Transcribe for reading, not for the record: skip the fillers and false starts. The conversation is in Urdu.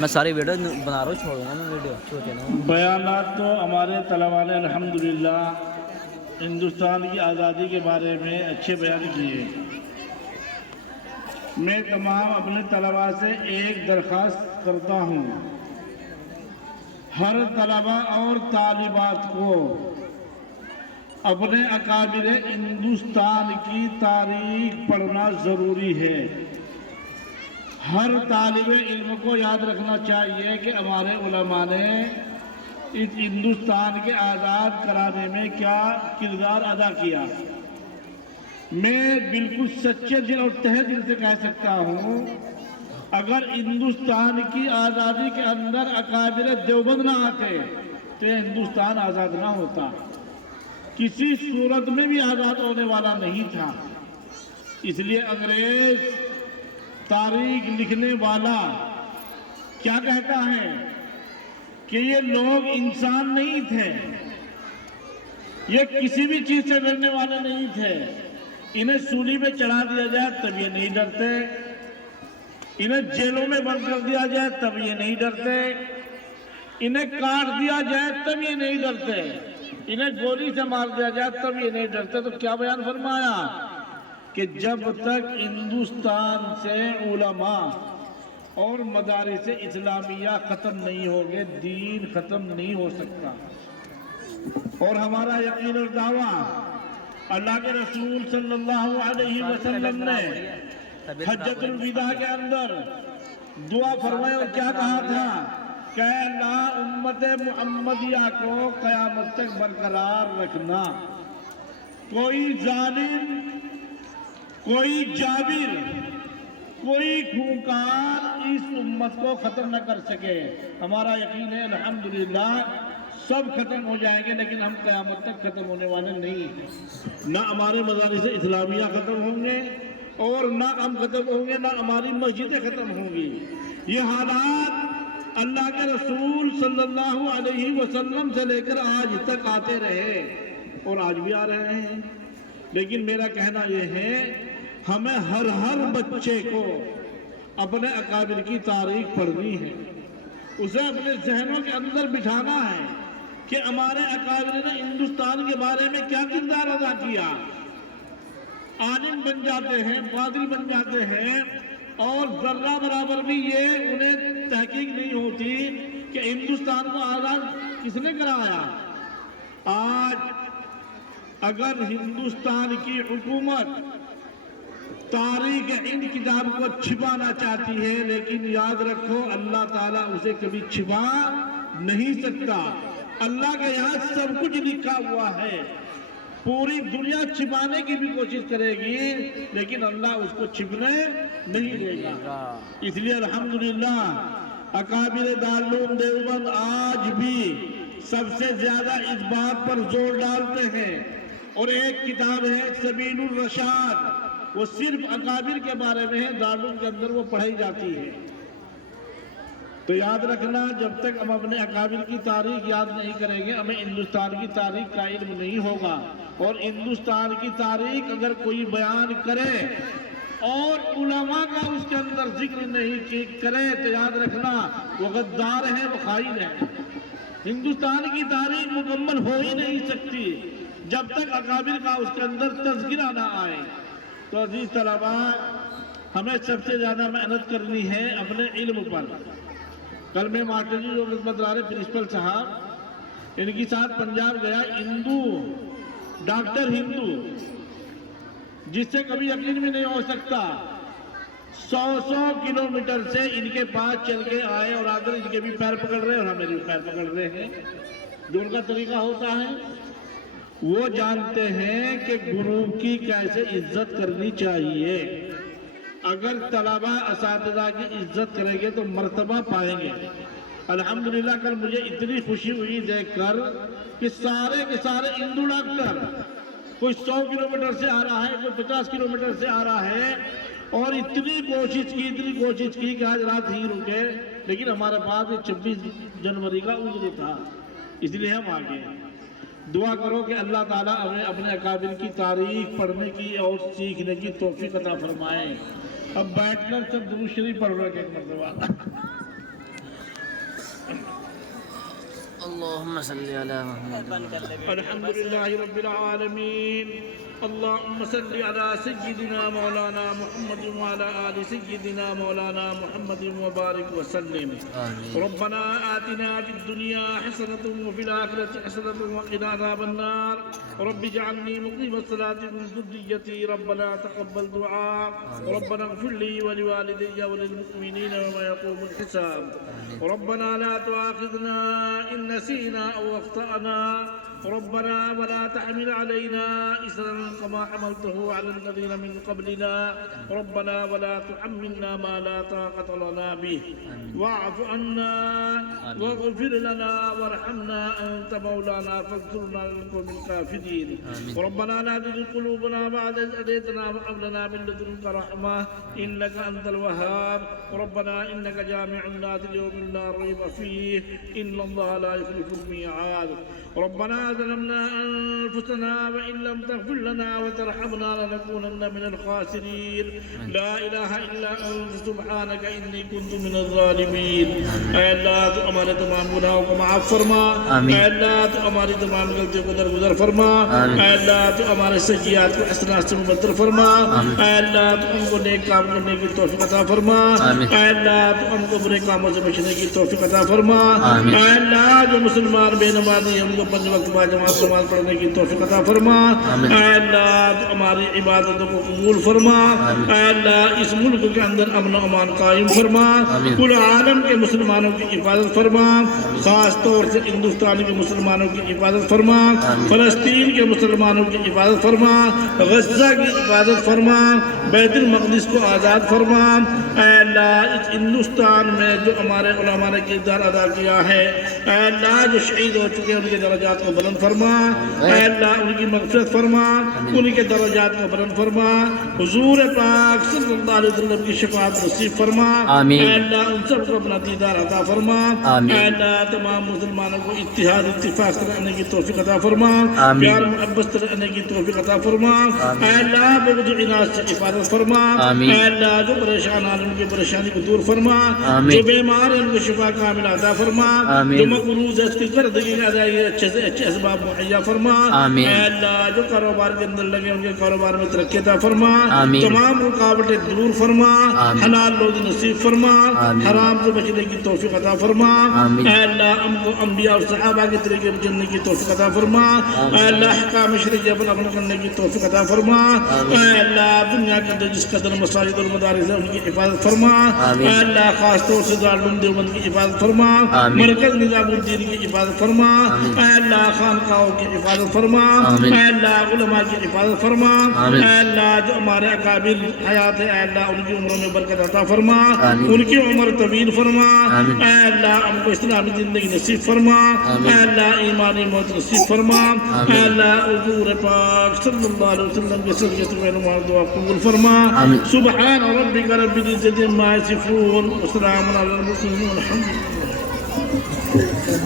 میں ساری ویڈیو بنا رہا ہوں، چھوڑ دوں گا میں ویڈیو سوچے نا۔ بیانات تو ہمارے طلباء نے الحمدللہ ہندوستان کی آزادی کے بارے میں اچھے بیان کیے۔ میں تمام اپنے طلباء سے ایک درخواست کرتا ہوں، ہر طلباء اور طالبات کو اپنے اکابر ہندوستان کی تاریخ پڑھنا ضروری ہے۔ ہر طالب علم کو یاد رکھنا چاہیے کہ ہمارے علماء نے اس ہندوستان کے آزاد کرانے میں کیا کردار ادا کیا۔ میں بالکل سچے دل اور تہ دل سے کہہ سکتا ہوں، اگر ہندوستان کی آزادی کے اندر اکابر دیوبند نہ آتے تو یہ ہندوستان آزاد نہ ہوتا، کسی صورت میں بھی آزاد ہونے والا نہیں تھا۔ اس لیے انگریز تاریخ لکھنے والا کیا کہتا ہے کہ یہ لوگ انسان نہیں تھے، یہ کسی بھی چیز سے ڈرنے والے نہیں تھے۔ انہیں سولی پہ چڑھا دیا جائے تب یہ نہیں ڈرتے، انہیں جیلوں میں بند کر دیا جائے تب یہ نہیں ڈرتے، انہیں کاٹ دیا جائے تب یہ نہیں ڈرتے، انہیں گولی سے مار دیا جائے تب یہ نہیں ڈرتے۔ تو کیا بیان فرمایا کہ جب تک ہندوستان سے علماء اور مدارس اسلامیہ ختم نہیں ہوگے دین ختم نہیں ہو سکتا۔ اور ہمارا یقین اور دعویٰ، اللہ کے رسول صلی اللہ علیہ وسلم نے حجۃ الوداع کے اندر دعا فرمائی اور کیا کہا تھا کہ اللہ امت محمدیہ کو قیامت تک برقرار رکھنا، کوئی ظالم، کوئی جابر، کوئی خونخوار اس امت کو ختم نہ کر سکے۔ ہمارا یقین ہے الحمدللہ سب ختم ہو جائیں گے، لیکن ہم قیامت تک ختم ہونے والے نہیں ہیں۔ نہ ہمارے مدارس اسلامیہ ختم ہوں گے اور نہ ہم ختم ہوں گے، نہ ہماری مسجدیں ختم ہوں گی۔ یہ حالات اللہ کے رسول صلی اللہ علیہ وسلم سے لے کر آج تک آتے رہے اور آج بھی آ رہے ہیں۔ لیکن میرا کہنا یہ ہے، ہمیں ہر بچے کو اپنے اکابر کی تاریخ پڑھنی ہے، اسے اپنے ذہنوں کے اندر بٹھانا ہے کہ ہمارے اکابر نے ہندوستان کے بارے میں کیا کردار ادا کیا۔ عالم بن جاتے ہیں، فاضل بن جاتے ہیں، اور ذرہ برابر بھی یہ انہیں تحقیق نہیں ہوتی کہ ہندوستان کو آزاد کس نے کرایا۔ آج اگر ہندوستان کی حکومت تاریخ ہند کتاب کو چھپانا چاہتی ہے، لیکن یاد رکھو اللہ تعالیٰ اسے کبھی چھپا نہیں سکتا۔ اللہ کے یہاں سب کچھ لکھا ہوا ہے، پوری دنیا چھپانے کی بھی کوشش کرے گی لیکن اللہ اس کو چھپنے نہیں دے گا۔ اس لیے الحمدللہ اکابر دارالعلوم دیوبند آج بھی سب سے زیادہ اس بات پر زور ڈالتے ہیں، اور ایک کتاب ہے سبیل الرشاد، وہ صرف اکابر کے بارے میں ہے، دارالعلوم کے اندر وہ پڑھائی جاتی ہے۔ تو یاد رکھنا، جب تک ہم اپنے اکابر کی تاریخ یاد نہیں کریں گے ہمیں ہندوستان کی تاریخ کا علم نہیں ہوگا۔ اور ہندوستان کی تاریخ اگر کوئی بیان کرے اور علماء کا اس کے اندر ذکر نہیں کرے تو یاد رکھنا وہ غدار ہے، وہ خائن ہے۔ ہندوستان کی تاریخ مکمل ہو ہی نہیں سکتی جب تک اکابر کا اس کے اندر تذکرہ نہ آئے۔ تو عزیز طلباء، ہمیں سب سے زیادہ محنت کرنی ہے اپنے علم پر۔ کل میں ماسٹر جی جو خدمت رہے پرنسپل صاحب، ان کی ساتھ پنجاب گیا، ہندو ڈاکٹر ہندو، جس سے کبھی یقین بھی نہیں ہو سکتا، 100 کلومیٹر سے ان کے پاس چل کے آئے اور آگر ان کے بھی پیر پکڑ رہے اور ہمارے بھی پیر پکڑ رہے ہیں۔ جو ان کا طریقہ ہوتا ہے وہ جانتے ہیں کہ گرو کی کیسے عزت کرنی چاہیے۔ اگر طلباء اساتذہ کی عزت کریں گے تو مرتبہ پائیں گے۔ الحمدللہ کل مجھے اتنی خوشی ہوئی دیکھ کر کہ سارے کے سارے ہندو ڈاکٹر، کوئی 100 کلومیٹر سے آ رہا ہے، کوئی 50 کلومیٹر سے آ رہا ہے، اور اتنی کوشش کی کہ آج رات ہی رکے، لیکن ہمارے پاس 26 جنوری کا عذر تھا، اس لیے ہم آگے۔ دعا کرو کہ اللہ تعالیٰ ہمیں اپنے اکابر کی تاریخ پڑھنے کی اور سیکھنے کی توفیق عطا فرمائے۔ اب بیٹھ کر سب درود شریف پڑھ رہے ہیں ایک مرتبہ۔ اللهم صل على محمد الحمد لله رب العالمين. اللهم صل على سيدنا مولانا محمد وعلى آل سيدنا مولانا محمد وبارك وسلم. آمين. ربنا آتنا في الدنيا حسنة وفي الآخرة حسنة وقنا عذاب النار. رب اجعلني مقيم الصلاة من ذريتي. ربنا تقبل دعاء. ربنا اغفر لي ولوالدي وللمؤمنين وما يقوم الحساب. ربنا لا تؤاخذنا إن نسينا أو أخطأنا. ربنا ولا تحمل علينا إصرا كما حملته على الذين من قبلنا. ربنا ولا تحملنا ما لا طاقة لنا به. واعف عنا واغفر لنا وارحمنا أنت مولانا فانصرنا على القوم الكافرين. ربنا لا تزغ قلوبنا بعد إذ هديتنا وهب لنا من لدنك رحمة إنك أنت الوهاب. ربنا إنك جامع الناس ليوم لا ريب فيه إن الله لا يخلف الميعاد. ربنا ظلمنا أنفسنا وإن لم تغفر لنا وترحمنا لنكونن من الخاسرين. لا إله إلا أنت سبحانك إني كنت من الظالمين. اے اللہ تو ہمارے تمام گناہوں کو معاف فرما. اے اللہ تو ہماری تمام غلطیوں کو درگزر فرما. اے اللہ تو ہمارے سیئات کو حسنات سے مبدل فرما. اے اللہ تو ہم کو نیک کام کرنے کی توفیق عطا فرما. اے اللہ تو ہم کو برے کاموں سے بچنے کی توفیق عطا فرما. اے اللہ جو مسلمان بے نمازی ہم کو 5 وقت با جماعت نماز پڑھنے کی توفیق عطا فرما. اے اللہ تو ہماری عبادتوں کو قبول فرما. اے اللہ اس ملک کے اندر امن و امان قائم فرما. کل عالم کے مسلمانوں کی حفاظت فرما. خاص طور سے ہندوستان کے مسلمانوں کی حفاظت فرما. فلسطین کے مسلمانوں کی حفاظت فرما. غزہ کی حفاظت فرما. بیت المقدس کو آزاد فرما. اے اللہ اس ہندوستان میں جو ہمارے علماء نے کردار ادا کیا ہے. اے اللہ جو شہید ہو چکے ان کے درجات کو بلند فرما. اے اللہ ان کی مغفرت فرما. ان کے درجات کو بلند فرما. حضور پاک صلی اللہ علیہ وسلم کی شفاعت نصیب فرما. اے اللہ ان سب کو اپنا دیدار عطا فرما. اے اللہ تمام مسلمانوں کو اتحاد اتفاق سے رہنے کی توفیق عطا فرما. پیار محبت سے رہنے کی توفیق عطا فرما. اے اللہ بغض و عناد سے حفاظت فرما. اے اللہ جو پریشان ہیں ان کی پریشانی کو دور فرما. جو بیمار ہیں ان کو شفا کامل عطا فرما. جو مقروض ہے اس کی قرضی کی ادائیگی اچھے سے اچھے اسباب مہیا فرما. اے اللہ جو کاروبار کے اندر لگے ان کے کاروبار میں ترقی عطا فرما. تمام رکاوٹیں دور فرما. حلال روزی نصیب فرما. حرام سے بچنے کی توفیق عطا فرما. اے اللہ ہم کو انبیاء اور صحابہ کے طریقے پر چلنے کی توفیق عطا فرما. اے اللہ احکام شرعیہ پر عمل کرنے کی توفیق عطا فرما. اے اللہ دنیا کے اندر جس قدر مساجد اور مدارس ہیں ان کی حفاظت فرما. اے اللہ خاص طور سے دارالعلوم دیوبند کی حفاظت فرما. مرکز نظام الدین کی حفاظت فرما. اے اللہ خانقاہوں کی حفاظت فرما. اے اللہ علماء کی حفاظت فرما. اے اللہ جو ہمارے اکابر حیات ہے اے اللہ ان کی عمروں میں برکت عطا فرما. ان کی عمر طویل فرما. اے اللہ ہم کو اسلامی زندگی نصیب فرما. اے اللہ ایمانی موت نصیب فرما. اے اللہ حضور پاک صلی اللہ علیہ وسلم کے صدقے میں ہماری دعا قبول فرما. سبحان ربک رب العزة عما یصفون وسلام علی المرسلین والحمد للہ.